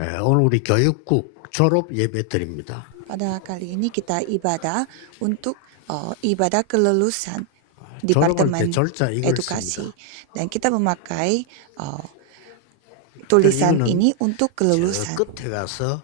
오늘 우리 교육국 졸업 예배 드립니다. Pada kali ini kita ibadah untuk ibadah kelulusan 졸업할 때 Departemen 절자 이걸 Edukasi. 씁니다. Dan kita memakai tulisan 이거는 ini untuk 저 kelulusan. 끝에 가서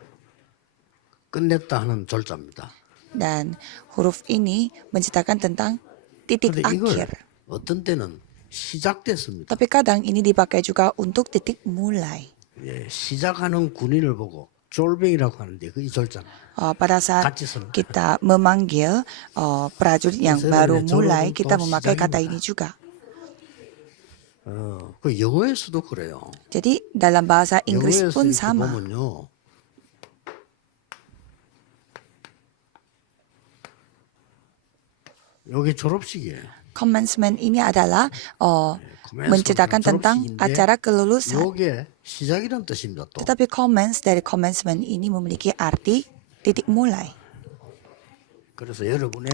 끝냈다 하는 졸자입니다. Dan huruf ini menceritakan tentang titik 그런데 이걸 akhir. 어떤 때는 시작됐습니다. Tapi kadang ini dipakai juga untuk titik mulai. 예, 시작하는 군인을 보고 쫄병이라고 하는데 그 이 졸자는 Pada saat 같이 쓰는 거예요. kita memanggil prajurit yang 그래서 baru 네, mulai, 졸업은 kita 또 memakai kata 시작입니다. ini juga. 그 영어에서도 그래요. Jadi dalam bahasa Inggris 영어에서 pun 이렇게 sama. 보면요. 여기 졸업식이에요. Commencement ini adalah menceritakan tentang 졸업식인데 acara kelulusan. 요게 시작이란 뜻입니다. 또 Tetapi commence dari commencement ini memiliki arti titik mulai. 그래서 여러분의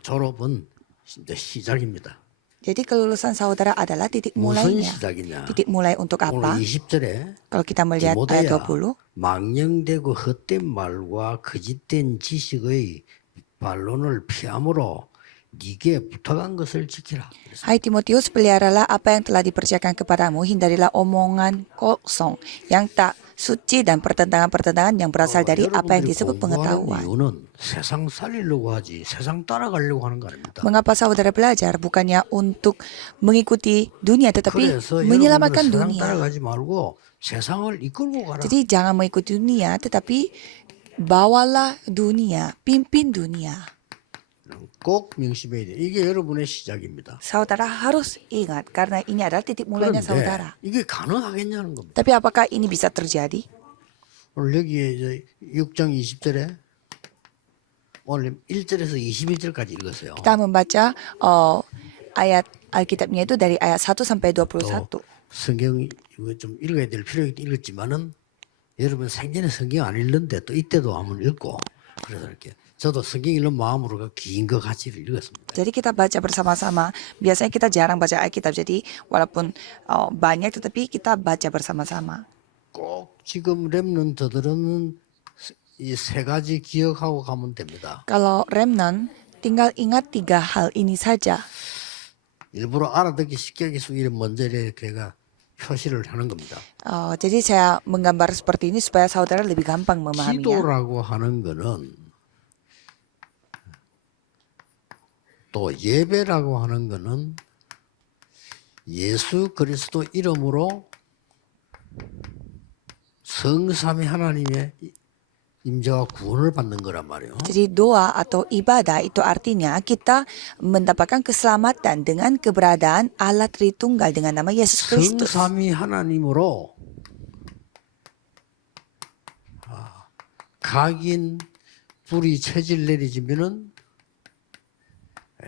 졸업은 이제 시작입니다. Jadi kelulusan saudara adalah titik 무슨 mulainya. 시작이냐? Titik mulai untuk 오늘 apa? 20절에 Kalau kita melihat ayat 디모데야 20, 망령되고 헛된 말과 거짓된 지식의 반론을 피함으로 네게 부탁한 것을 지키라. Hai Timotius, peliharalah apa yang telah dipercayakan kepadamu, hindarilah omongan kosong yang tak suci dan pertentangan-pertentangan yang berasal dari apa yang 여러분들이 disebut 공부하는 pengetahuan. 이유는 세상 살리려고 하지 세상 따라가려고 하는 거 아닙니다. Mengapa saudara belajar? Bukannya untuk mengikuti dunia, tetapi 그래서 menyelamatkan 여러분들은 세상 dunia. 따라가지 말고 세상을 이끌고 가라. Jadi jangan mengikuti dunia, tetapi bawalah dunia, pimpin dunia. 꼭 명심해야 돼. 이게 여러분의 시작입니다. Saudara harus ingat, karena ini adalah titik mulainya 그런데 saudara. 이게 가능하겠냐는 겁니다. Tapi apakah ini bisa terjadi? 오늘 여기에 이제 6장 20절에 오늘 1절에서 21절까지 읽었어요. Kita membaca ayat Alkitabnya itu dari ayat 1 sampai 21. 성경 이거 좀 읽어야 될 필요가 읽었지만은 여러분 생전에 성경 안 읽는데 또 이때도 한번 읽고 그래서 이렇게 저도 성경 읽는 마음으로 긴 거 같이 읽었습니다. Jadi kita baca bersama-sama. Biasanya kita jarang baca Alkitab, jadi walaupun banyak tetapi kita baca bersama-sama. 꼭 지금 렘넌트들은 이 세 가지 기억하고 가면 됩니다. Kalau remnant, tinggal ingat 3 hal ini saja. 일부러 알아듣기 쉽게 하기 위해서 이런 먼저 이렇게가 표시를 하는 겁니다. Jadi saya menggambar seperti ini supaya saudara lebih gampang memahaminya. 기도라고 하는 거는 또 예배라고 하는 거는 예수 그리스도 이름으로 성삼위 하나님의 임재와 구원을 받는 거란 말이에요. Jadi doa atau ibadah itu artinya kita mendapatkan keselamatan dengan keberadaan Allah Tritunggal dengan nama Yesus Kristus. 성삼위 하나님으로 각인 불이 체질 내리지면은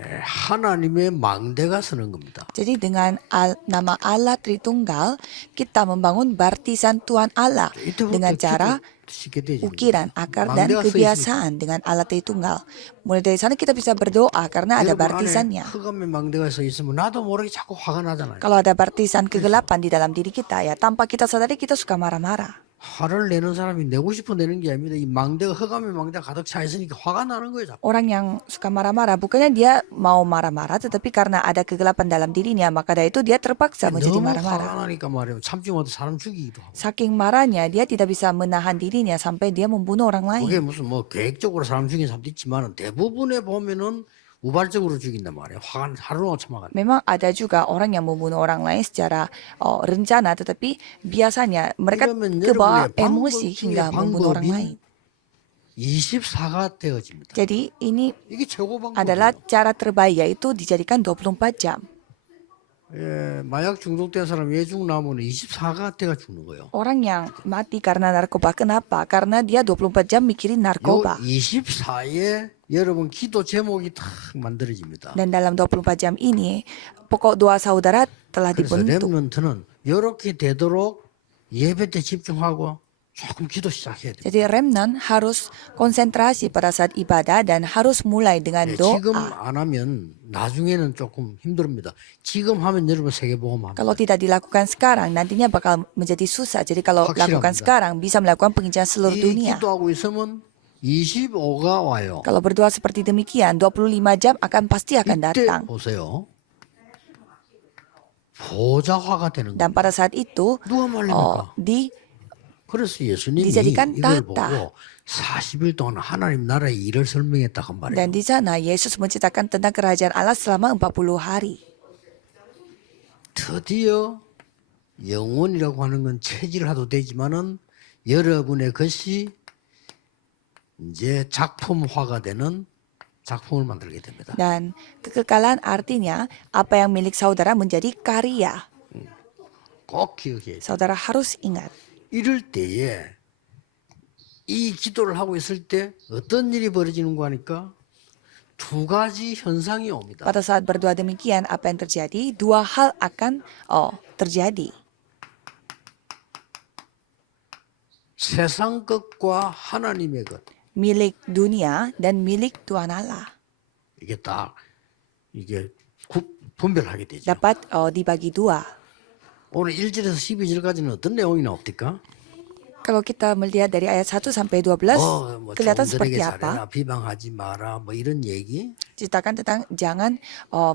하나님의 망대가 서는 겁니다. Jadi dengan nama Allah Tritunggal kita membangun baptisan Tuhan Allah dengan cara 쉽게 되지. ukiran, akar dan kebiasaan dengan Allah Tritunggal. Mulai dari sana kita bisa berdoa karena ada baptisannya. 흑암의 망대가 서 있으면 나도 모르게 자꾸 화가 나잖아요. Kalau ada baptisan kegelapan di dalam diri kita ya tanpa kita sadari kita suka marah-marah. 화를 내는 사람이 내고 싶어 내는 게 아닙니다. 이 망대가 흑암의 망대가 가득 차 있으니까 화가 나는 거예요. 자꾸. Orang yang suka marah-marah bukannya dia mau marah-marah tetapi karena ada kegelapan dalam dirinya maka dari itu dia terpaksa menjadi 너무 marah-marah. 화가 나니까 말이에요. 참지 못해 사람 죽이기도 하고. Saking marahnya dia tidak bisa menahan dirinya sampai dia membunuh orang 그게 lain. 무슨 뭐 계획적으로 사람 죽인 사람도 있지만 대부분에 보면은 우발적으로 죽인단 말이에요. 화가 하루 종일 참아가. Memang ada juga orang yang membunuh orang lain secara rencana tetapi biasanya mereka 이러면 kebawa 여러분의 emosi hingga membunuh orang lain. 24가 되어집니다. Jadi ini 이게 최고 방법이에요. adalah cara terbaik yaitu dijadikan 24 jam. 예, 마약 중독된 사람 예중 나오면 24가 돼가 죽는 거예요. Orang yang mati karena narkoba kenapa? Karena dia 24 jam mikirin 요 narkoba. 24에 여러분 기도 제목이 딱 만들어집니다. Dan dalam 24 jam ini pokok doa saudara telah 그래서 dibentuk. 렘넌트는 이렇게 되도록 예배 때 집중하고 조금 기도 시작해야 돼요. Jadi remnant harus konsentrasi pada saat ibadah dan harus mulai dengan 지금 doa. 안 하면 나중에는 조금 힘듭니다. 지금 하면 여러분 세계복음 합니다. Kalau tidak dilakukan sekarang, nantinya bakal menjadi susah. Jadi kalau 확실합니다. lakukan sekarang, bisa melakukan penginjilan seluruh 이 dunia. 기도하고 있으면 25가 와요. Kalau berdoa seperti demikian, 25 jam pasti akan 이때 datang. 보세요. 보좌화가 되는 Dan 겁니다. pada saat itu, 누가 말립니까? Oh, 그래서 예수님이 dijadikan 이걸 tata. 보고 40일 동안 하나님 나라의 일을 설명했다고 말이에요. dan di sana Yesus menceritakan tentang kerajaan Allah selama 40 hari. 드디어 영혼이라고 하는 건 체질화도 되지만은 여러분의 것이 이제 작품화가 되는 작품을 만들게 됩니다. Dan kekekalan artinya apa yang milik saudara menjadi karya. 꼭 기억해야 돼요. Saudara harus ingat. 이럴 때에 이 기도를 하고 있을 때 어떤 일이 벌어지는가 하니까 두 가지 현상이 옵니다. Pada saat berdoa demikian, apa yang terjadi? Dua hal akan terjadi. 세상 것과 하나님의 것. Milik dunia dan milik Tuhan Allah. 이게 딱 이게 분별하게 되죠. Dapat dibagi dua. 오늘 1절에서 12절까지는 어떤 내용이 나옵니까? Kalau kita melihat dari ayat 1 sampai 12, 뭐 kelihatan seperti 종들에게 잘해라, apa? 비방하지 마라, 뭐 이런 얘기. Ceritakan tentang jangan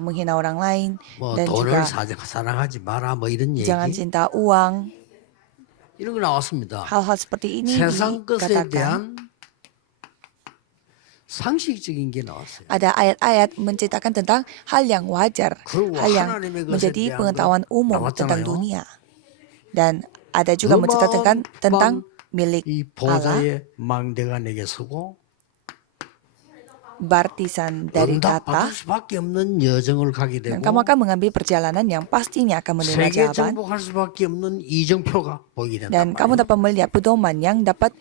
menghina orang lain 뭐 dan 돈을 juga 사랑하지 마라, 뭐 이런 얘기. jangan cinta uang. 이런 거 나왔습니다. Hal-hal seperti ini 세상 것에 dikatakan. 대한 상식적인 게 나왔어요. Ada ayat-ayat menceritakan tentang hal yang wajar, 그리고 hal yang 하나님의 것에 menjadi 대한 pengetahuan 거 umum 나왔잖아요. tentang dunia. Dan ada juga menceritakan tentang milik 이 Allah, 보좌의 망대가 내게 서고 baptisan dari tata, 응답받을 수밖에 없는 여정을 가게 되고 dan kamu akan mengambil perjalanan yang pastinya akan menerima 세계 jawaban. 정복할 수밖에 없는 이정표가 보이게 된다. Dan kamu dapat melihat pedoman yang dapat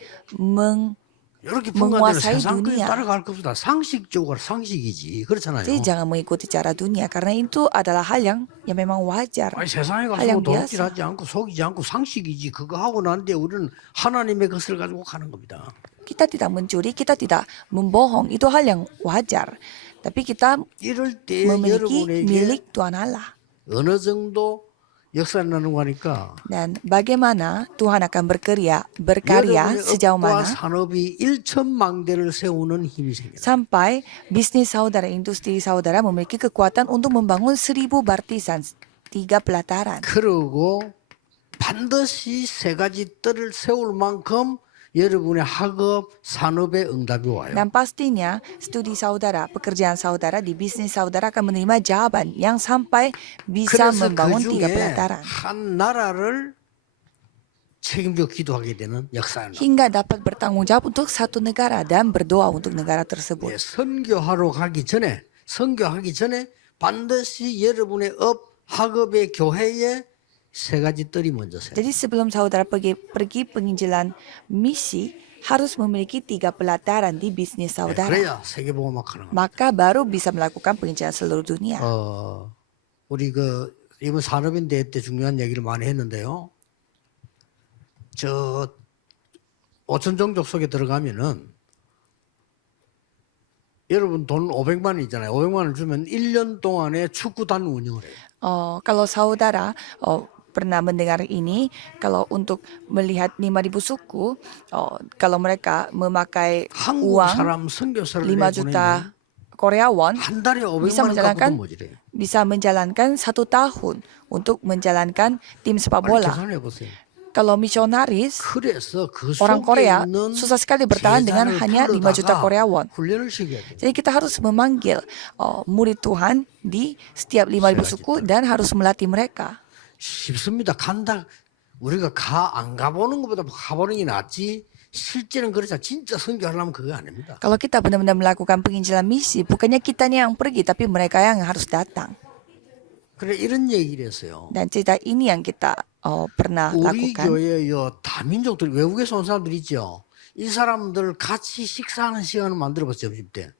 이렇게 menguasai 분간되는 세상 걸 dunia. 따라갈 것보다 상식적으로 상식이지 그렇잖아요. Jadi jangan mengikuti cara dunia karena itu adalah hal yang memang wajar. 아니, 세상에 hal 가서 yang 뭐 biasa. 도둑질하지 않고 속이지 않고 상식이지 그거 하고 난데 우리는 하나님의 것을 가지고 가는 겁니다. Kita tidak mencuri, kita tidak membohong, itu hal yang wajar. Tapi kita 이럴 때 memiliki 여러분에게 milik Tuhan Allah. 어느 정도 역사를 나누는 거니까 Dan bagaimana Tuhan akan berkarya 여러분의 sejauh 업과 mana 산업이 1천망대를 세우는 힘이 생겨요. sampai bisnis saudara, industri saudara memiliki kekuatan untuk membangun 1000 baptisan, 3 pelataran. 그러고 반드시 세 가지 뜰을 세울 만큼 여러분의 학업, 산업의 응답이 와요. Dan pastinya studi saudara, pekerjaan saudara di bisnis saudara akan menerima jawaban yang sampai bisa 그래서 membangun 3 그중에 pelataran. 한 나라를 책임져 기도하게 되는 역사가 나옵니다. Hingga dapat bertanggung jawab untuk satu negara dan berdoa untuk negara tersebut. 예, 선교하기 전에 반드시 여러분의 학업의 교회에 세 가지 뜰이 먼저 세요. Jadi sebelum saudara pergi penginjilan misi harus memiliki 3 pelataran di bisnis saudara. 그래야 세계복음학 하는 겁니다. Maka baru bisa melakukan penginjilan seluruh dunia. 우리 이번 산업인대 때 중요한 얘기를 많이 했는데요. 저 오천 종족 속에 들어가면은 여러분 돈 500만 원 있잖아요. 500만 원을 주면 1년 동안에 축구단 운영을 해요. Kalau saudara pernah mendengar ini, kalau untuk melihat 5.000 suku, kalau mereka memakai 한국 uang 사람 선교사를 5 juta Korea won, 한 달에 bisa 500만 원 menjalankan 갖고도 모자래요. bisa menjalankan 1 tahun untuk menjalankan tim sepak 빨리 bola. 계산해 보세요. Kalau misionaris, 그래서 그 orang 속에 Korea 있는 susah sekali bertahan dengan 제자를 hanya 5 juta 불러다가 Korea won. 훈련을 시켜야 돼요. Jadi kita harus memanggil murid Tuhan di setiap 5.000 suku dan harus melatih mereka. 쉽습니다. 우리가 안 가보는 것보다 가보는 게 낫지. 실제는 그렇지. 진짜 선교하려면 그거 아닙니다. Kalau kita benar-benar melakukan penginjilan misi, bukannya kitanya yang pergi, tapi mereka yang harus datang. 그래 이런 얘기를 했어요. Dan cerita ini yang kita pernah 우리 lakukan. 교회요 다민족들 외국에서 온 사람들 있죠. 이 사람들 같이 식사하는 시간을 만들어봤어요. 점심 때.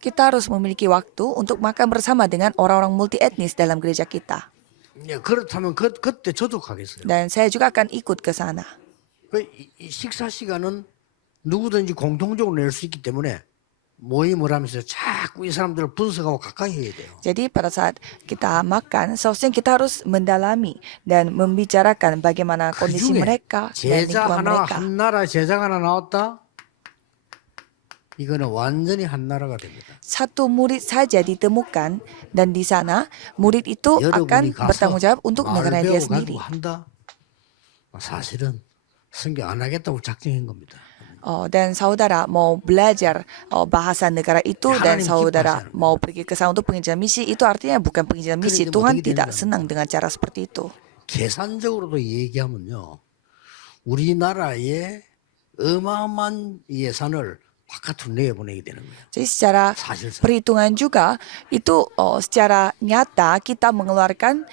Kita harus memiliki waktu untuk makan bersama dengan orang-orang multi etnis dalam gereja kita. 예, 그렇다면 그때 저도 가겠어요. Dan saya juga akan ikut ke sana. 이 식사 시간은 누구든지 공통적으로 낼 수 있기 때문에 모임을 하면서 자꾸 이 사람들을 분석하고 가까이 해야 돼요. Jadi pada saat kita makan, seharusnya kita harus mendalami dan membicarakan bagaimana kondisi 그중에 mereka dan 제자 lingkungan 하나 mereka. 한 나라 제자가 하나 나왔다. 이거는 완전히 한 나라가 됩니다. Satu murid saja ditemukan dan di sana murid itu 여러분이 akan bertanggung 가서 jawab untuk 말 negara dia 배워가지고 sendiri. 한다. 사실은 성경 안 하겠다고 작정한 겁니다. Dan saudara mau belajar bahasa negara itu dan 하나님 saudara 기뻐하시는 mau pergi ke sana untuk penginjilan misi, itu artinya bukan penginjilan misi. 그런데 Tuhan 어떻게 tidak 되느냐. senang dengan cara seperti itu. 계산적으로도 얘기하면요. 우리나라의 어마어마한 예산을 바깥으로 내보내게 되는 거예요. Jadi secara 사실상. perhitungan juga itu secara nyata kita mengeluarkan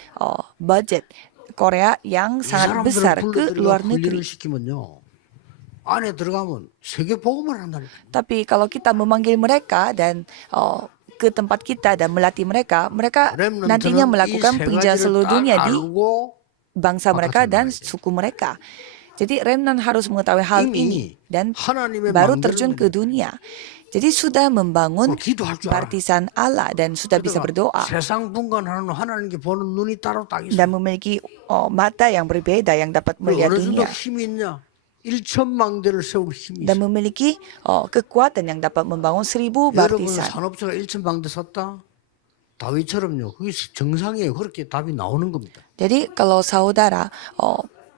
budget Korea yang 이 sangat 사람들을 besar ke 불러들여가 luar 훈련을 negeri. 시키면요. 안에 들어가면 세계 복음을 한다니까. Tapi kalau kita memanggil mereka dan ke tempat kita dan melatih mereka, mereka nantinya melakukan penginjilan seluruh dunia di 알고 bangsa mereka 바깥으로 dan 나가야 돼. suku mereka. Jadi remnant harus mengetahui hal 이미 ini dan 하나님의 baru 망대를 terjun ke dunia. Jadi sudah membangun 기도할 줄 알아. partisan Allah dan sudah bisa berdoa 세상 분간하는 하나님께 보는 눈이 따로 딱 있어. dan memiliki mata yang berbeda yang dapat melihat 어느 정도 dunia 힘이 있냐? 1,000망대를 세울 힘이 dan 있어. memiliki kekuatan yang dapat membangun 1000 여러분 partisan. 산업체가 1,000망대 섰다? 다윗처럼요. 그게 정상이에요. 그렇게 답이 나오는 겁니다. Jadi kalau saudara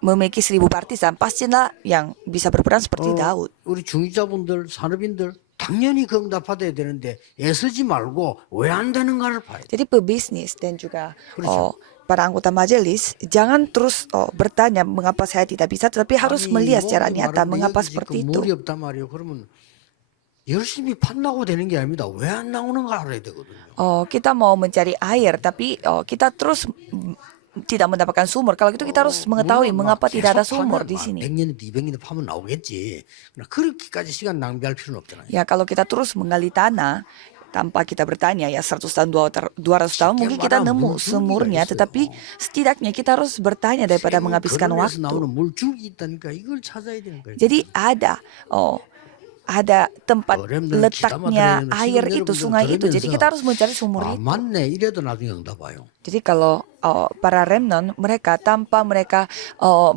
memiliki 1000 partisan, pastilah yang bisa berperan seperti Daud. 우리 중위자분들, 산업인들 당연히 그 응답 받아야 되는데 애쓰지 말고 왜 안 되는가를 봐야 돼. Jadi pebisnis dan juga 그렇죠. para anggota majelis jangan terus bertanya mengapa saya tidak bisa, tetapi harus melihat secara nyata mengapa seperti itu. 물이 없단 말이에요. 그러면 열심히 판다고 되는 게 아닙니다. 왜 안 나오는가 알아야 되거든요. Kita mau mencari air, tapi kita terus tidak mendapatkan sumur. Kalau gitu kita harus mengetahui 물론 mengapa 막 tidak ada 계속 sumur 파면 di 막 sini. 100년에도 200년에도 파면 나오겠지. 그러나 그렇게까지 시간 낭비할 필요는 없잖아요. Ya kalau kita terus menggali tanah tanpa kita bertanya ya 100 tahun 200 tahun mungkin kita nemu sumurnya, tetapi setidaknya kita harus bertanya daripada menghabiskan 그런에서 waktu. 나오는 물줄기 있다니까 이걸 찾아야 되는 거예요. Jadi ada tempat remnant letaknya kita air 지금 itu, 여러분들 sungai itu. Jadi 들으면서 kita harus mencari sumur 아, itu. 맞네. 이래도 나중에 응답 와요. Jadi kalau para remnant mereka tanpa mereka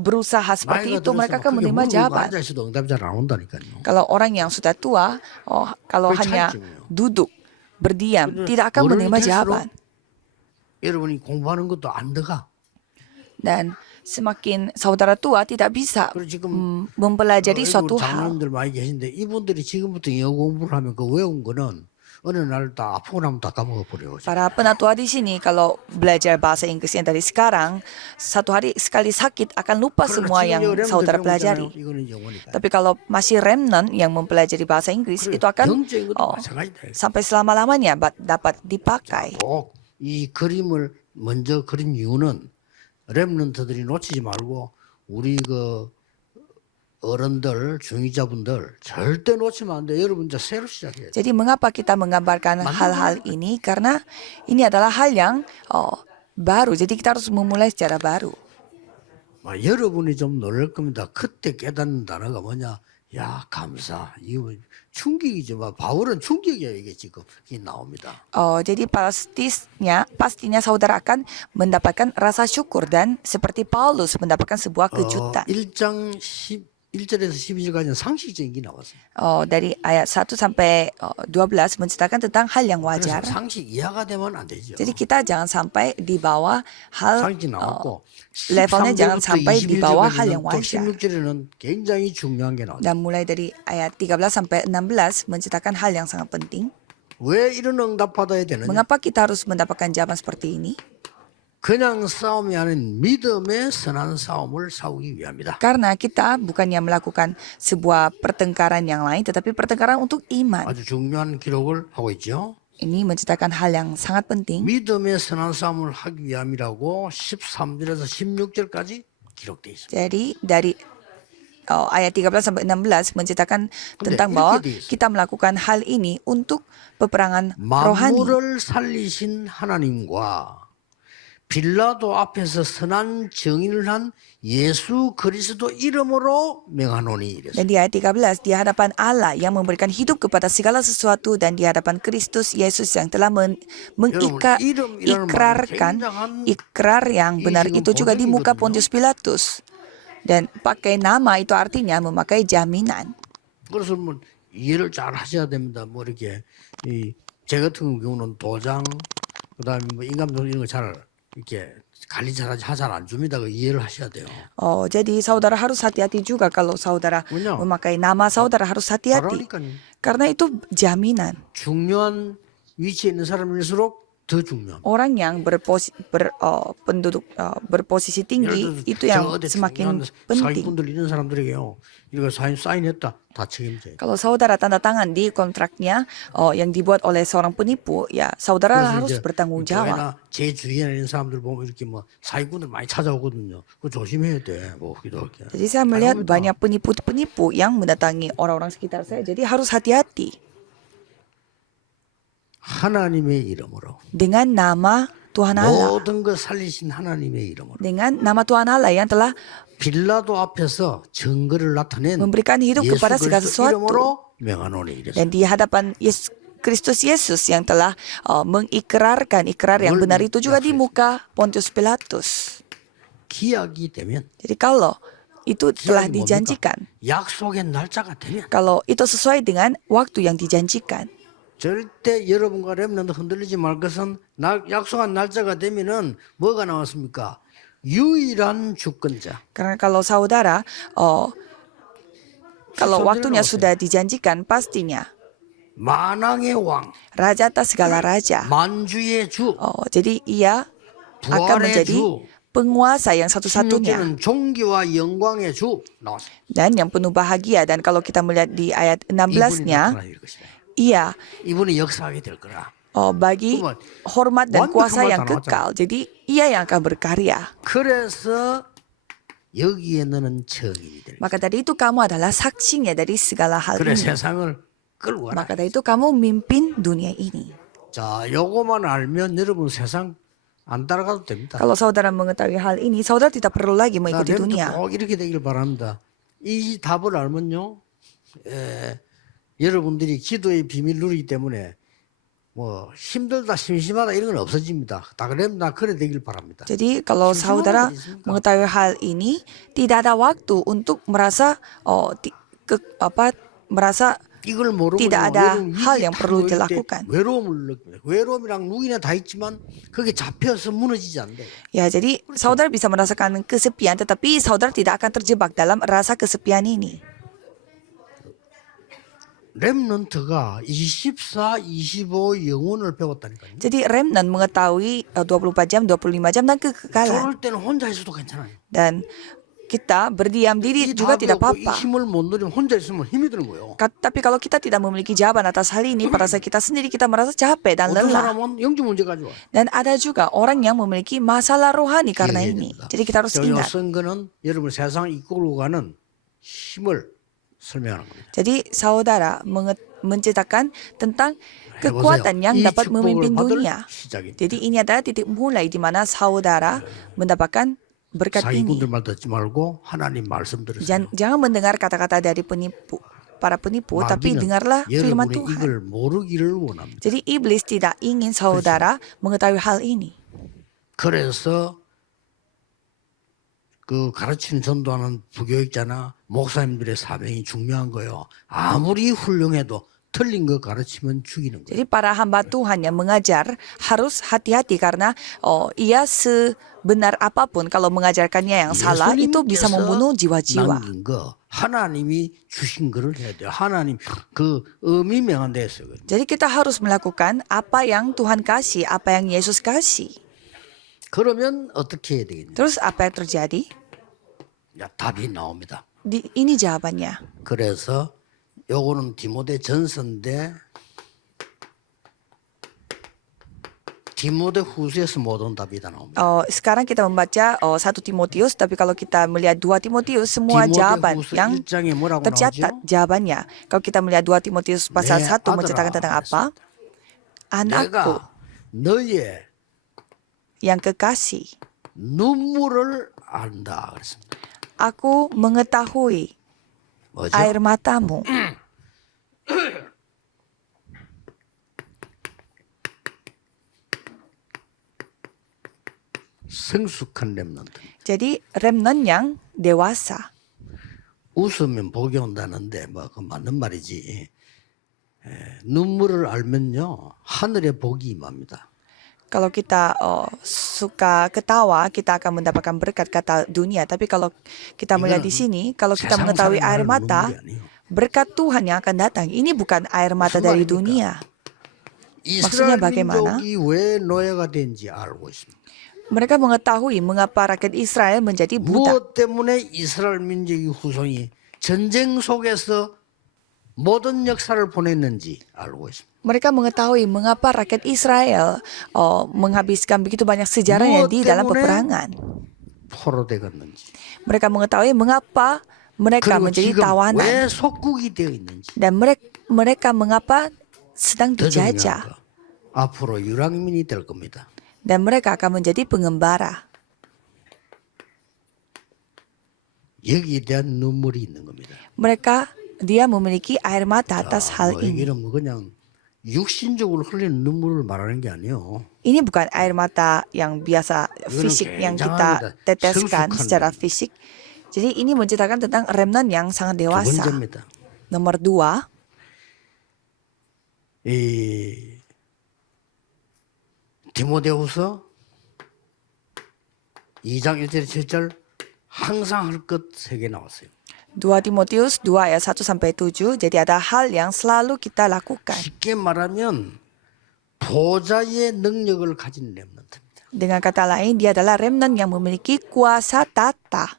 berusaha seperti 나이가 itu, mereka 들어서 akan 그게 menerima 무릎 꿇고 jawaban. 앉아 있어도 응답이 잘 안 온다니까요. Kalau orang yang sudah tua, kalau 그게 hanya 차이점이에요. duduk berdiam, tidak akan 어른이 menerima 될수록 jawaban. 여러분이 공부하는 것도 안 들어가. Dan semakin saudara tua tidak bisa 그리고 지금 mempelajari 우리 suatu hal. 장로님들 많이 계신데 이분들이 지금부터 영어 공부를 하면 그 외운 거는 어느 날 다 아프고 나면 다 까먹어 버려요. Para penatua di sini kalau belajar bahasa Inggris yang dari sekarang, satu hari sekali sakit akan lupa semua yang saudara pelajari. 이거는 영어니까. Tapi kalau masih remnant yang mempelajari bahasa Inggris, itu akan 영적인 것도 마찬가지다. sampai selama-lamanya dapat dipakai. 꼭 이 그림을 먼저 그린 이유는 렘넌트들이 놓치지 말고 우리 그 어른들, 중위자분들 절대 놓치면 안 돼. 여러분 이제 새로 시작해야 돼. Jadi mengapa kita menggambarkan hal-hal ini? Karena ini adalah hal yang baru. Jadi kita harus memulai secara baru. 여러분이 좀 놀랄 겁니다. 그때 깨닫는 단어가 뭐냐? 야, 감사. 이거 충격이죠. 바울은 충격이야 이게 지금 이게 나옵니다. Jadi pastinya saudara akan mendapatkan rasa syukur dan seperti Paulus mendapatkan sebuah kejutan. 1장 1절에서 12절까지는 상식적인 게 나왔어요. Dari ayat 1 sampai 12 menceritakan tentang hal yang 그래서 wajar. 상식 이하가 되면 안 되죠. Jadi kita jangan sampai di bawah hal 상식이 나왔고 levelnya jangan 13절부터 sampai di bawah hal 21절까지는 yang 또 wajar. 16절에는 굉장히 중요한 게 나왔어요. Dan mulai dari ayat 13 sampai 16 menceritakan hal yang sangat penting. 왜 이런 응답 받아야 되느냐? Mengapa kita harus mendapatkan jawaban seperti ini? 그냥 싸움이 아닌 믿음의 선한 싸움을 싸우기 위함이다. Karena kita bukannya melakukan sebuah pertengkaran yang lain, tetapi pertengkaran untuk iman. 아주 중요한 기록을 하고 있죠. Ini menceritakan hal yang sangat penting. 믿음의 선한 싸움을 하기 위함이라고 13절에서 16절까지 기록되어 있습니다. Jadi dari ayat 13 sampai 16 menceritakan tentang bahwa kita melakukan hal ini untuk peperangan rohani. 만물을 살리신 하나님과 빌라도 앞에서 선한 증인을 한 예수 그리스도 이름으로 명하노니 이랬어요. Dan di ayat 13, di hadapan Allah yang memberikan hidup kepada segala sesuatu dan di hadapan Kristus Yesus yang telah mengikrarkan ikrar yang benar itu juga di muka Pontius Pilatus. Dan pakai nama itu artinya memakai jaminan. 그래서 뭐 이해를 잘 하셔야 됩니다. 뭐 이렇게 제 같은 경우는 도장 그다음에 뭐 인감도장 이런 거 잘 이렇게 관리 잘 안 줍니다. 그 이해를 하셔야 돼요. Jadi saudara harus hati-hati juga kalau saudara Benar. memakai nama saudara harus hati-hati. 그러니까요. Karena itu jaminan. 중요한 위치에 있는 사람일수록 더 중요합니다. Orang yang berposisi tinggi itu yang semakin penting. 사기꾼들 이런 사람들에게요. 이거 사인했다 다 책임져요. Kalau saudara tanda tangan di kontraknya yang dibuat oleh seorang penipu, ya saudara harus bertanggung jawab. 제 주위에 있는 사람들 보면 이렇게 뭐 사기꾼들 많이 찾아오거든요. 그거 조심해야 돼. 뭐 이렇게. Jadi saya melihat banyak penipu-penipu yang mendatangi orang-orang sekitar saya. Jadi harus hati-hati. 하나님의 이름으로. Dengan nama Tuhan Allah. 모든 것 살리신 하나님의 이름으로. Dengan nama Tuhan Allah yang telah 빌라도 앞에서 증거를 나타낸 memberikan hidup 예수 kepada segala 그리스도 sesuatu. 이름으로 명하노니 이랬어요. Dan di hadapan Kristus Yesus yang telah mengikrarkan ikrar yang benar itu juga di muka Pontius Pilatus. 기약이 되면 Jadi kalau itu telah 기약이 뭡니까? dijanjikan, 약속의 날짜가 되면 kalau itu sesuai dengan waktu yang dijanjikan, 절대 여러분과 렘넌트 흔들리지 말 것은 약속한 날짜가 되면은 뭐가 나왔습니까? 유일한 주권자. karena kalau saudara, kalau waktunya sudah dijanjikan, pastinya 만왕의 왕, Raja atas segala raja. 만주의 주, Jadi ia akan 부활의 menjadi 주, penguasa yang satu-satunya 심지어는 종기와 영광의 주 나왔어요. dan yang penuh bahagia. Dan kalau kita melihat di ayat 이분이 16-nya, 나타날 것이다. ia 이분이 역사하게 될 거라. bagi 그러면 hormat dan kuasa 완벽한 yang 말 다 kekal. Jadi ia yang akan berkarya. 그래서 여기에 너는 증인이 될 거야. Maka dari itu kamu adalah saksinya dari segala hal 그래 ini. 세상을 끌고 가라. Maka dari itu kamu mimpin dunia ini. 자, 요거만 알면 여러분 세상 안 따라가도 됩니다. Kalau saudara mengetahui hal ini, saudara tidak perlu lagi mengikuti 렘넌트 dunia. 꼭 이렇게 되길 바랍니다. 이 답을 알면요, 여러분들이 기도의 비밀 누리기 때문에 뭐 힘들다, 심심하다 이런 건 없어집니다. 다 그래 되길 바랍니다. Jadi kalau Semua saudara di sini, mengetahui hal ini, tidak ada waktu untuk merasa merasa 이걸 모르면 tidak ada hal yang perlu dilakukan. 외로움을 느낍니다. 외로움이랑 누구나 다 있지만 그게 잡혀서 무너지지 않는다. Ya, jadi saudara bisa merasakan kesepian, tetapi saudara tidak akan terjebak dalam rasa kesepian ini. 렘넌트가 24, 25 영혼을 배웠다니까요. Jadi remnant mengetahui 24 jam, 25 jam dan kekekalan. 저럴 때는 혼자 있어도 괜찮아요. Dan kita berdiam diri juga tidak 이 apa-apa. 힘을 못 누리면 혼자 있으면 힘이 드는 거예요. Tapi kalau kita tidak memiliki jawaban atas hal ini, pada saat kita sendiri kita merasa capek dan 어떤 lelah. 사람은 영적 문제 가지고 와요. Dan ada juga orang yang memiliki masalah rohani karena ini. Jadi kita harus 요 ingat. 선거는 여러분 세상 이끌고 가는 힘을 설명하는 겁니다. Jadi saudara menceritakan tentang 해보세요. kekuatan yang 이 dapat memimpin 축복을 받을 dunia. 시작입니다. Jadi ini adalah titik mulai di mana saudara mendapatkan berkat ini. 사기꾼들 말 듣지 말고 하나님 말씀 들으세요. Jangan mendengar kata-kata dari para penipu, tapi 마귀는 dengarlah firman 여러분이 Tuhan. 이걸 모르기를 원합니다. Jadi iblis tidak ingin saudara mengetahui hal ini. 그래서 그 가르치는 전도하는 부교육자나 목사님들의 사명이 중요한 거예요. 아무리 훌륭해도 틀린 거 가르치면 죽이는 거예요. Jadi para hamba Tuhan yang mengajar harus hati-hati karena ia sebenar apapun kalau mengajarkannya yang salah itu bisa membunuh jiwa-jiwa. 남긴 거 하나님이 주신 거를 해야 돼요. 하나님 그 의미 명한 데 있어요. Jadi kita harus melakukan apa yang Tuhan kasih, apa yang Yesus kasih. 그러면 어떻게 해야 되겠냐? Terus apa yang terjadi? 야, 답이 나옵니다. Ini jawabannya. 그래서 요거는 디모데 전서인데 디모데 후서에서 모든 답이 다 나옵니다. Sekarang kita membaca 1 Timotius, tapi kalau kita melihat 2 Timotius, semua 디모데 jawaban 후서 yang 1장에 뭐라고 tercatat 나오죠? jawabannya. Kalau kita melihat 2 Timotius pasal 네, 1 menceritakan tentang apa? Anakku, 내가 너의 yang kekasih, 눈물을 안다 그랬습니다. aku mengetahui 뭐죠? air matamu. 성숙한 렘넌트. Jadi remnant yang dewasa. 웃으면 복이 온다는데 뭐 그 맞는 말이지. 눈물을 알면요 하늘의 복이 임합니다. Kalau kita suka ketawa, kita akan mendapatkan berkat kata dunia. Tapi kalau kita melihat di sini, kalau kita 세상 mengetahui 사람이 air 말하는 mata, 눈물이 아니에요. berkat Tuhan yang akan datang. Ini bukan air mata 무슨 dari 말입니까? dunia. 이스라엘 bagaimana? 민족이 왜 노예가 된지 알고 있습니다. Mereka mengetahui mengapa rakyat Israel menjadi budak. 무엇 때문에 이스라엘 민족의 후손이 전쟁 속에서 모든 역사를 보냈는지 알고 있습니다. Mereka mengetahui mengapa rakyat Israel menghabiskan begitu banyak sejarahnya di dalam peperangan. 포로되었는지. Mereka mengetahui mengapa mereka 그리고 menjadi 지금 tawanan. 왜 속국이 되어 있는지. Dan mereka mengapa sedang 더 중요한 dijajah. 거. 앞으로 유랑민이 될 겁니다. Dan mereka akan menjadi pengembara. 여기에 대한 눈물이 있는 겁니다. Dia memiliki air mata atas hal 뭐 ini. 여기는 뭐 그냥 육신적으로 흘리는 눈물을 말하는 게 아니에요. Ini bukan air mata yang biasa fisik yang kita 굉장합니다. teteskan 성숙한 secara fisik. Jadi ini menceritakan tentang remnant yang sangat 두 dewasa. 번째입니다. Nomor 2, 이 디모데후서 2장 1절 7절 항상 할 것 3개 나왔어요. 2 Timotius 2 ayat 1 sampai 7. Jadi ada hal yang selalu kita lakukan. 쉽게 말하면 보좌의 능력을 가진 렘넌트입니다. Dengan kata lain, dia adalah remnant yang memiliki kuasa tata.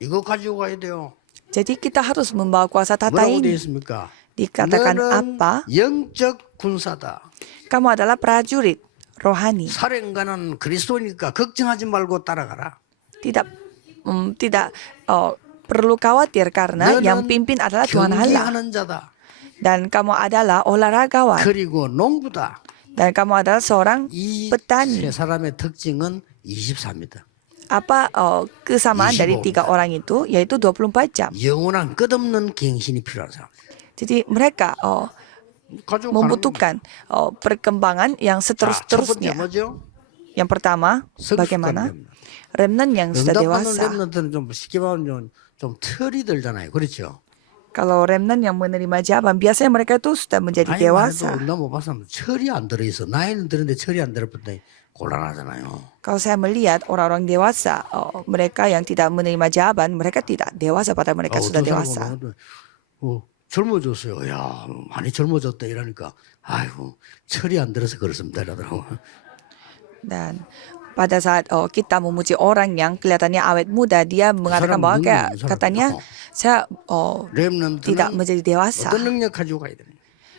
이거 가지고 가야 돼요. Jadi kita harus membawa kuasa tata 뭐라고 되어 ini. 있습니까? Dikatakan 너는 apa? 영적 군사다. Kamu adalah prajurit rohani. 사령관은 그리스도니까 걱정하지 말고 따라가라. Tidak perlu khawatir karena yang pimpin adalah Tuhan Allah. 경기하는 자다. Dan kamu adalah olahragawan. 그리고 농부다. Dan kamu adalah seorang 이 petani. 세 사람의 특징은 24입니다. Apa kesamaan dari 25. 3 orang itu? Yaitu 24 jam. 영원한 끝없는 갱신이 필요한 사람. Jadi mereka 가지고 가는 membutuhkan perkembangan yang 자, 첫 번째 seterus-terusnya. 뭐죠? Yang pertama, 성숙한 bagaimana? 렘넌트. Remnant yang sudah 응답받는 dewasa. 렘넌트는 좀 쉽게 말하면 좀 털이 들잖아요. 그렇죠? Kalau remnant yang menerima jawaban, biasanya mereka itu sudah menjadi 나이만 해도 dewasa. 응답 못 받으면 철이 안 들어있어. 나이는 들었는데 철이 안 들었더니 곤란하잖아요. Kalau saya melihat orang-orang dewasa, mereka yang tidak menerima jawaban, mereka tidak dewasa pada mereka sudah 어떤 dewasa. 사람은 젊어졌어요. 야, 많이 젊어졌다 이러니까 아이고 철이 안 들어서 그렇습니다 이러더라고. Dan pada saat kita memuji orang yang kelihatannya awet muda, dia mengatakan bahwa kayak katanya saya tidak 렘넌트는 menjadi dewasa. 어떤 능력 가지고 가야 되는?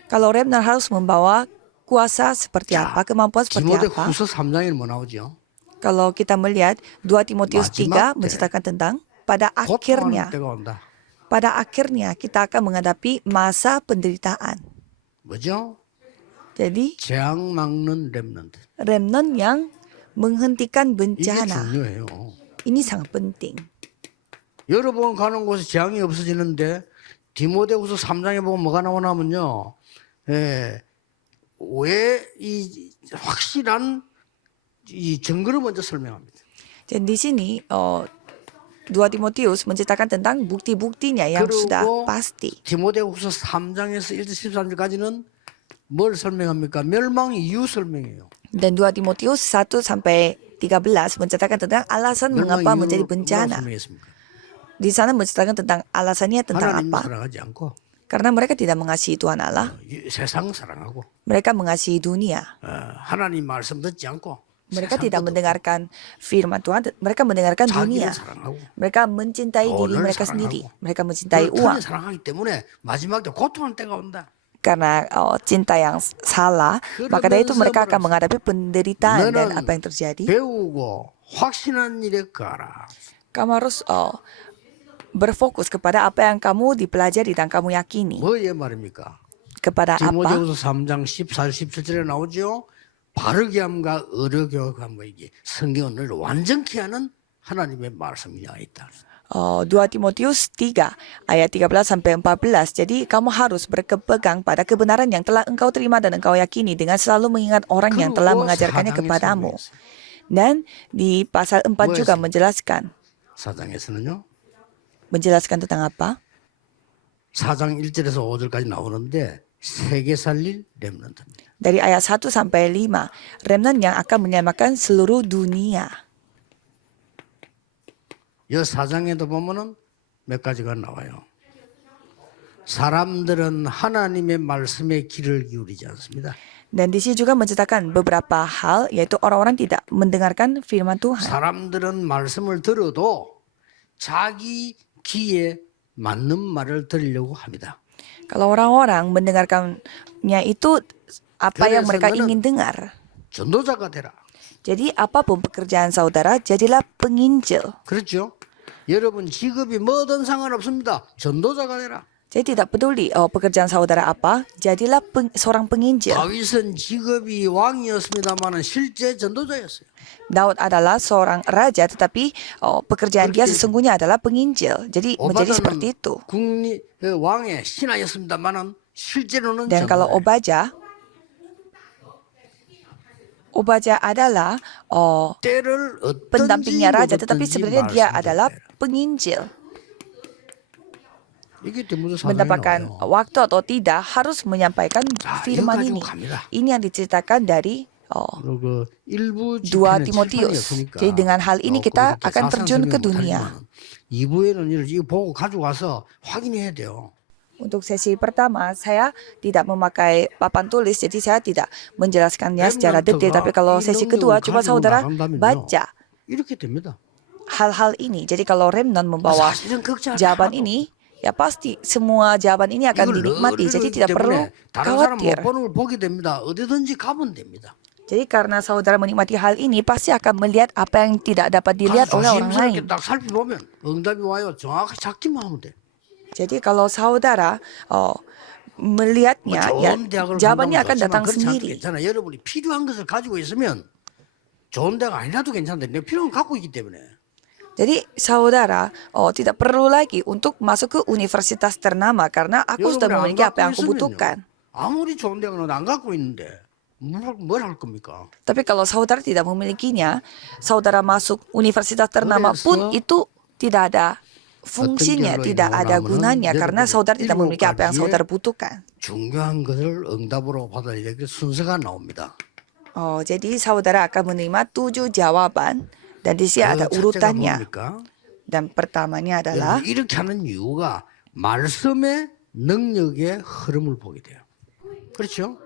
Kalau remnant harus membawa kuasa seperti 자, apa, kemampuan seperti 디모데 apa. 후서 3장에 뭐 나오죠? Kalau kita melihat 2 Timotius 3 마지막 때 menceritakan tentang pada 고통하는 akhirnya, 때가 온다. pada akhirnya kita akan menghadapi masa penderitaan. 뭐죠? Jadi 재앙 막는 렘넌트. remnant yang menghentikan 이게 bencana. 중요해요. Ini sangat penting. 여러 번 가는 곳에 재앙이 없어지는데 디모데후서 3장에 보면 뭐가 나오냐면요. 왜 이 확실한 이 증거를 먼저 설명합니다. Dan di sini 2 Timotius menceritakan tentang bukti-buktinya yang sudah 그리고 pasti. 디모데후서 3장에서 1절 13절까지는 뭘 설명합니까? 멸망 이유 설명해요. Dan 2 Timotius 1 sampai 13 menceritakan tentang alasan mengapa menjadi bencana. 설명했습니까? Di sana menceritakan tentang alasannya tentang 하나님 apa? 사랑하지 않고 Karena mereka tidak mengasihi Tuhan Allah, 세상 사랑하고 mereka mengasihi dunia. 하나님 말씀 듣지 않고 Mereka 세상 tidak 것도 mendengarkan firman Tuhan, mereka mendengarkan 자기를 dunia. 사랑하고 Mereka mencintai diri 돈을 mereka 사랑하고. sendiri. Mereka mencintai 그걸 uang. 턴이 사랑하기 때문에 마지막에 고통할 때가 온다. Karena cinta yang salah, maka dari itu mereka akan menghadapi penderitaan dan apa yang terjadi. 배우고 확신한 일에 가라. Kamu harus berfokus kepada apa yang kamu dipelajari dan kamu yakini. 뭐의 말입니까? Kepada apa? 디모데후서 3장 14, 17절에 나오죠. 바르게 함과 의료교육함과 이게 성경을 완전케 하는 하나님의 말씀이 나와 있다. 2 Timotius 3 ayat 13 sampai 14. Jadi kamu harus berpegang pada kebenaran yang telah engkau terima dan engkau yakini dengan selalu mengingat orang yang telah mengajarkannya kepadamu. Dan di pasal 4 juga menjelaskan. 사장에서는요. Menjelaskan tentang apa? 4장 1절에서 5절까지 나오는데 세계 살릴 렘넌트입니다. Dari ayat 1 sampai 5, remnant yang akan menyelamatkan seluruh dunia. 이 4장에도 보면은 몇 가지가 나와요. 사람들은 하나님의 말씀에 귀를 기울이지 않습니다. Dan di sini juga menceritakan beberapa hal, yaitu orang-orang tidak mendengarkan firman Tuhan. 사람들은 말씀을 들어도 자기 귀에 맞는 말을 들으려고 합니다. Kalau orang-orang mendengarkannya itu apa yang 그래서 mereka 너는 ingin dengar. 전도자가 되라. Jadi apapun pekerjaan saudara, jadilah penginjil. 그렇죠? 여러분 직업이 뭐든 상관없습니다. 전도자가 되라. Jadi tidak peduli pekerjaan saudara apa, jadilah seorang penginjil. 다윗은 직업이 왕이었습니다만은 실제 전도자였어요. Daud adalah seorang raja, tetapi pekerjaan dia sesungguhnya adalah penginjil. Jadi menjadi seperti itu. 국리 왕의 신하였습니다만은 실제로는 Dan kalau 전도자예요. Obaja adalah 때를 어떤지 pendampingnya raja, 못 tetapi 어떤지 sebenarnya dia 말씀드려요. adalah penginjil. 이게 때문에 사장이 Mendapatkan 나와요. waktu atau tidak harus menyampaikan firman 이거 ini. 가지고 갑니다. Ini yang diceritakan dari 그 일부 2 집회는 Timotius. 칠판이었으니까 Jadi dengan hal ini kita 그렇게 akan terjun ke 사상 설명 dunia. 못하지만 2부에는 이거 보고 가져와서 확인해야 돼요. Untuk sesi pertama, saya tidak memakai papan tulis, jadi saya tidak menjelaskannya secara detail. Tapi kalau sesi kedua, coba saudara baca 이렇게 됩니다. hal-hal ini. Jadi kalau remnant membawa 사실은 걱정 jawaban 하나도 ini, ya pasti semua jawaban ini akan 이걸 dinikmati. Jadi 늘리기 tidak perlu 때문에 다른 사람 못 khawatir. 보는 걸 보게 됩니다. 어디든지 가면 됩니다. Jadi karena saudara menikmati hal ini, pasti akan melihat apa yang tidak dapat dilihat 가서 oleh orang lain. 조심스럽게 딱 살펴보면 응답이 와요. 정확히 찾기만 하면 돼. Jadi kalau saudara melihatnya, ya 좋은 대학을 jawabannya 간다면 akan 좋지만 datang 그렇지 않아도 sendiri. 괜찮아. 여러분이 필요한 것을 가지고 있으면 좋은 대가 아니라도 괜찮은데 내가 필요한 걸 갖고 있기 때문에. Jadi saudara tidak perlu lagi untuk masuk ke universitas ternama karena aku sudah 여러분이 안 memiliki apa yang 갖고 aku butuhkan. 있으면요. 아무리 좋은 대학은 안 갖고 있는데 뭘 할 겁니까? Tapi kalau saudara tidak memilikinya, saudara masuk universitas ternama pun itu tidak ada fungsinya, tidak ada gunanya karena saudara tidak memiliki apa yang saudara butuhkan. 중요한 것을 응답으로 받아야 될 순서가 나옵니다. Jadi saudara akan menerima 7 jawaban dan di sini ada 그 첫째가 urutannya. 뭡니까? Dan pertamanya adalah 여러분, 이렇게 하는 이유가 말씀의 능력의 흐름을 보게 돼요. 그렇죠?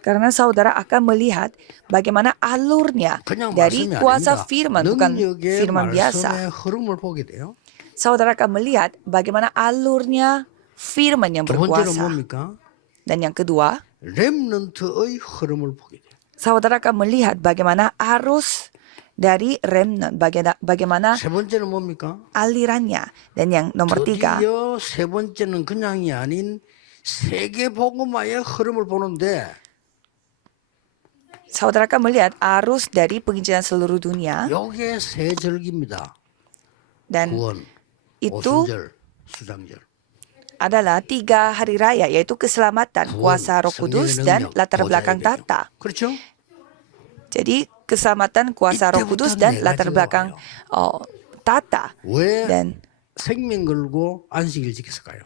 karena saudara akan melihat bagaimana alurnya 그냥 dari 말씀이 kuasa 아닙니다. firman, bukan 능력의 firman biasa. 말씀의 흐름을 보게 돼요. Saudara akan melihat bagaimana alurnya firman yang 두 번째는 berkuasa. 뭡니까? Dan yang kedua, 렘넌트의 흐름을 보게 돼요. saudara akan melihat bagaimana arus dari remnant, bagaimana 세 번째는 뭡니까? alirannya. Dan yang nomor 3, 드디어 세 번째는 그냥이 아닌 세계 복음화의 흐름을 보는데 saudara akan melihat arus dari penginjilan seluruh dunia. 요게 세 절기입니다. Dan 구원, itu 오순절, 수장절. adalah 3 hari raya, yaitu keselamatan, kuasa Roh Kudus, dan latar belakang tata. 그렇죠? Jadi keselamatan, kuasa Roh Kudus, dan latar belakang tata. 왜 Dan 생명 걸고 안식일 지켰을까요?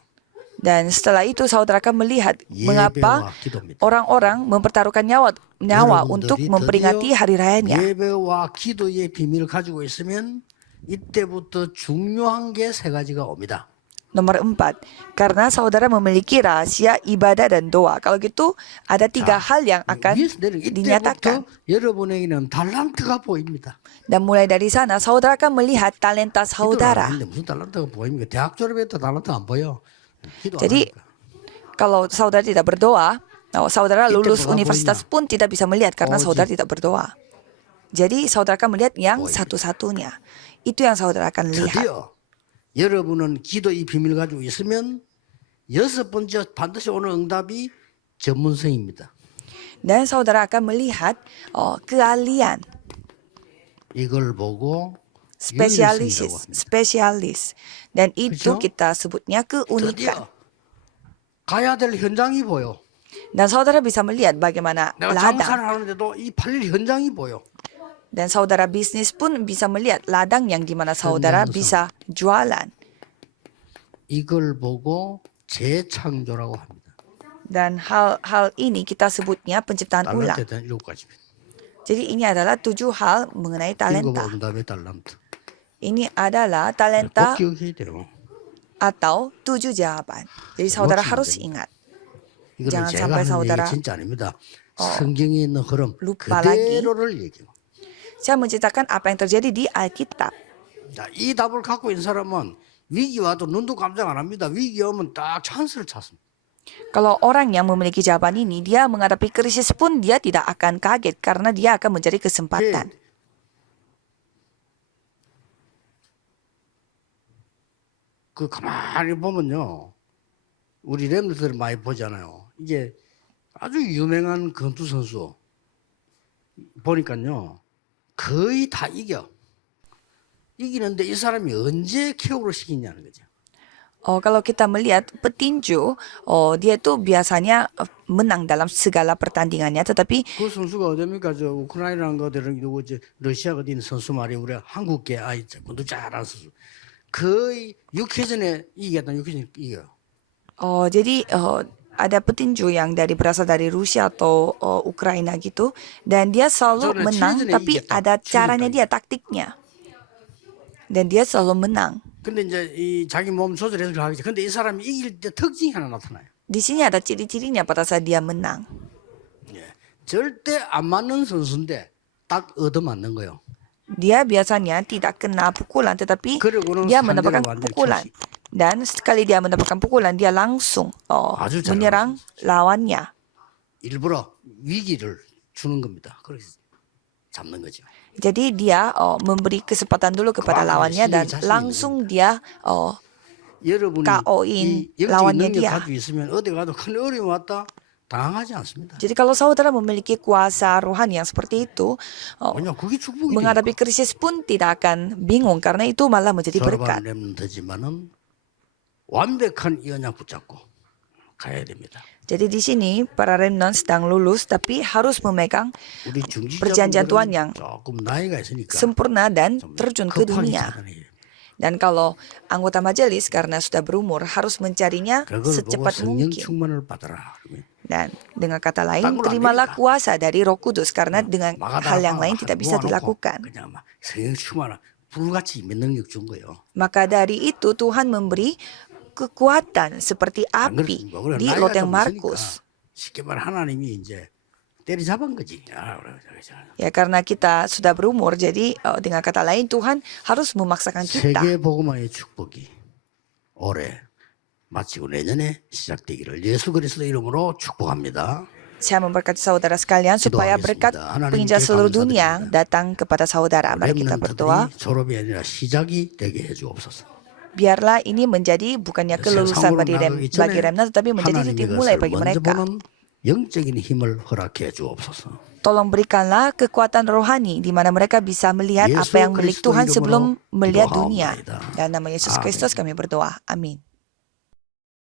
dan setelah itu saudara akan melihat mengapa 예배와 기도입니다. orang-orang mempertaruhkan nyawa untuk 여러분들이 memperingati 드디어 hari rayanya. 예배와 기도의 비밀을 가지고 있으면 이때부터 중요한 게 세 가지가 옵니다. Nomor 4, karena saudara memiliki rahasia ibadah dan doa. Kalau gitu ada 3 hal yang akan 위에서 내리는 dinyatakan. 이때부터 여러분에게는 달란트가 보입니다. Dan mulai dari sana saudara akan melihat talenta 기도를 안 saudara. 하는데 무슨 달란트가 보입니까? 대학 졸업했다 달란트 안 보여. 기도 안 Jadi 하니까. kalau saudara tidak berdoa, saudara lulus 뭐가 universitas pun tidak bisa melihat karena saudara tidak berdoa. Jadi saudara akan melihat yang satu-satunya. Itu yang saudara akan lihat. 드디어 여러분은 기도의 비밀을 가지고 있으면 6번째 반드시 오는 응답이 전문성입니다. Dan saudara akan melihat keahlian 이걸 보고 spesialis, 유일성이라고 합니다. spesialis. Dan itu 그죠? kita sebutnya keunikan. 드디어 가야 될 현장이 보여. Dan saudara bisa melihat bagaimana 내가 ladang. 장사를 하는데도 이 팔릴 현장이 보여. Dan saudara bisnis pun bisa melihat ladang yang dimana saudara 현장 bisa jualan. 이걸 보고 재창조라고 합니다. Dan hal ini kita sebutnya penciptaan ulang. 달란트에 대한 7가지입니다. Jadi ini adalah 7 hal mengenai talenta. 임금응답의 달란트. Ini adalah 꼭 talenta 기억해야 돼요. atau 7 jawaban. Jadi saudara 멋지면 harus 됩니다. ingat. 이거는 jangan 제가 sampai 하는 saudara, 얘기 진짜 아닙니다. 성경에 있는 흐름 lupa 그대로를 얘기해요. Saya menceritakan apa yang terjadi di Alkitab. 자, 이 답을 갖고 있는 사람은 위기 와도 눈도 깜짝 안 합니다. 위기 오면 딱 찬스를 찾습니다. Kalau orang yang memiliki jawaban ini, dia menghadapi krisis pun dia tidak akan kaget karena dia akan mencari kesempatan. 그 가만히 보면요, 우리 랩들을 많이 보잖아요. 이게 아주 유명한 권투 선수 보니까요, 거의 다 이겨. 이기는데 이 사람이 언제 KO를 시키냐는 거죠. Kalau kita melihat petinju, dia tuh biasanya menang dalam segala pertandingannya, tetapi 그 선수가 어딥니까? 저 우크라이나는 거들은 누구 저 러시아 어디 있는 선수 말이 우리 한국계 아이 권투 잘하는 선수 거의 6회전에 이겼다. 6회전 이겨요. jadi ada petinju yang berasal dari Rusia atau Ukraina gitu, dan dia selalu 저는 menang, 칠전에 tapi 이겼다. ada caranya 칠전까지. dia, taktiknya, dan dia selalu menang. 근데 이제 이 자기 몸 조절해서 하겠지. 근데 이 사람이 이길 때 특징이 하나 나타나요. Di sini ada ciri-cirinya pada saat dia menang. 예. 절대 안 맞는 선수인데 딱 얻어맞는 거예요. Dia biasanya tidak kena pukulan, tetapi 그리고는 dia 상대를 mendapatkan 완전히 pukulan. Dan sekali dia mendapatkan pukulan, dia langsung 아주 잘 menyerang lawannya. 일부러 위기를 주는 겁니다. 그래서 잡는 거죠. Jadi dia memberi kesempatan dulu kepada Wah, lawannya dan 자신이 langsung dia 여러분이 KO인 이 영적인 lawannya 능력 dia. 가지고 있으면 어디 가도 큰 어려움 왔다 당하지 않습니다. Jadi kalau saudara memiliki kuasa rohani yang seperti itu, 왜냐 그게 축복이 menghadapi krisis pun tidak akan bingung karena itu malah menjadi berkat. 졸업한 렘넌트지만은 완벽한 이 언약 붙잡고 가야 됩니다. Jadi di sini para remnant sedang lulus tapi harus memegang 우리 perjanjian Tuhan yang 중지자분들은 조금 나이가 있으니까 sempurna dan terjun ke 급하게 dunia. 찾아내요. Dan kalau anggota majelis karena sudah berumur harus mencarinya 그걸 보고 secepat 성령 mungkin. 충만을 받아라. 그러면 Dan dengan kata lain, Tanggul terimalah Amerika. kuasa dari Roh Kudus karena dengan hal yang lain tidak bisa dilakukan. 그냥 막 성령 충만을 불같이 임의 능력 준 거예요. Maka dari itu Tuhan memberi kekuatan seperti 안 api 그렇습니까? 그래, di 나이가 loteng 좀 Markus. 있으니까 쉽게 말 하나님이 이제 때리잡은 거지. 아, 그래. Ya karena kita sudah berumur, jadi dengan kata lain Tuhan harus memaksakan kita. 세계 복음화의 축복이 올해 마치고 내년에 시작되기를 예수 그리스도 이름으로 축복합니다. Saya memberkati saudara sekalian supaya berkat penginjil seluruh dunia datang kepada saudara. Mari kita berdoa. 렘넌트들이 졸업이 아니라 시작이 되게 해주옵소서. Biarlah ini menjadi bukannya kelulusan bagi remnant, tetapi menjadi titik mulai bagi mereka. 영적인 힘을 허락해 주옵소서. Tolong berikanlah kekuatan rohani di mana mereka bisa melihat apa yang milik Tuhan sebelum melihat dunia. Dan nama Yesus Kristus kami berdoa. Amin.